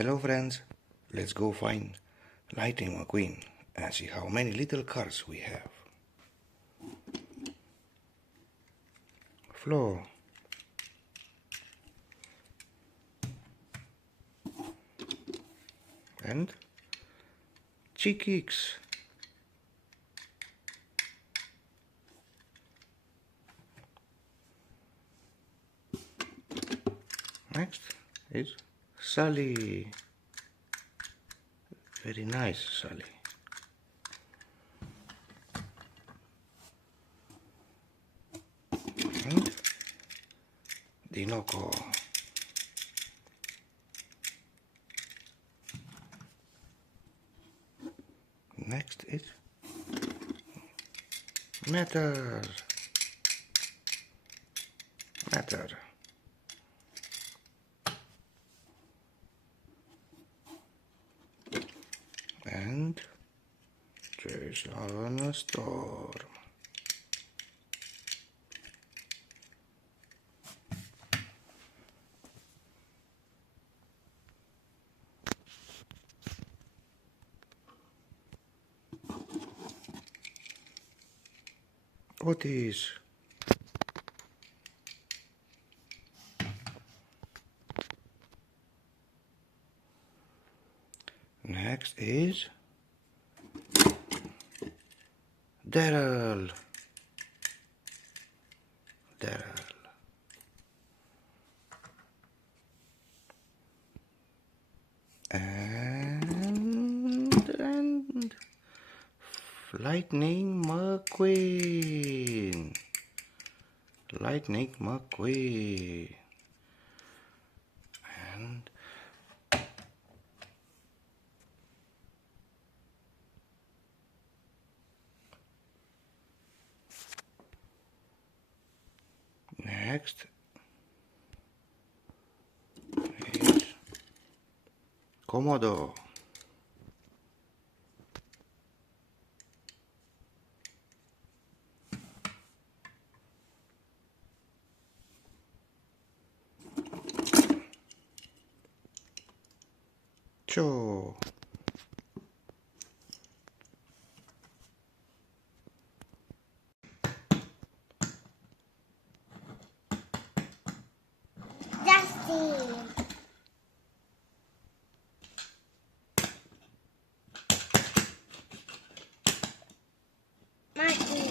Hello friends, let's go find Lightning McQueen and see how many little cars we have. Floor. And Chickix. Next is Sally. Very nice, Sally. And Dinoco. Next is Matter. And Chase on a Storm. Otis. Next is Daryl. And Lightning McQueen. And next is Komodo. Joe. Justin. Martin.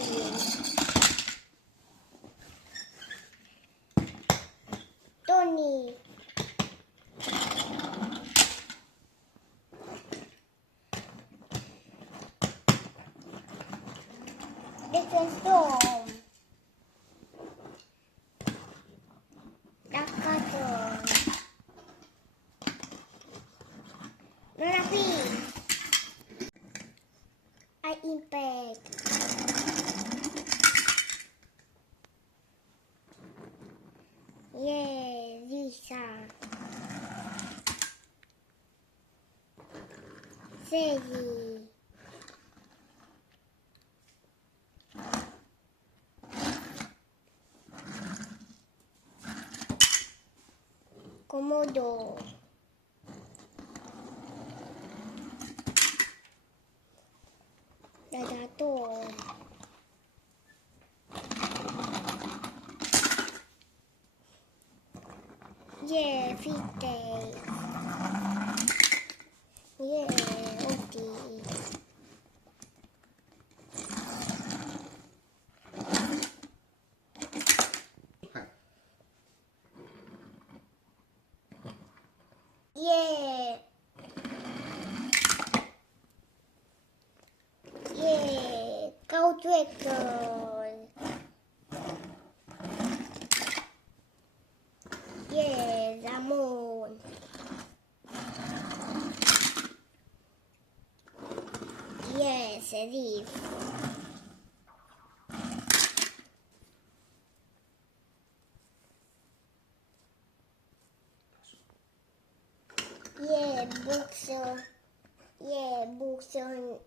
Tony. Different storm. Dakaton. Nanapi. I impact. Yeah, Lisa. Sadie. Komodo. Dadato. Yeah, Fite. Yeah, Oti. Yeah. Yeah, câu chuyện rồi. Yeah, Ramon. Yeah, Serif. Yeah, Bookser. Yeah, Bookser.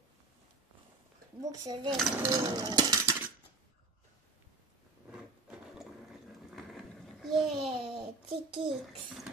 Bookser Rescue. Yeah, Chickix.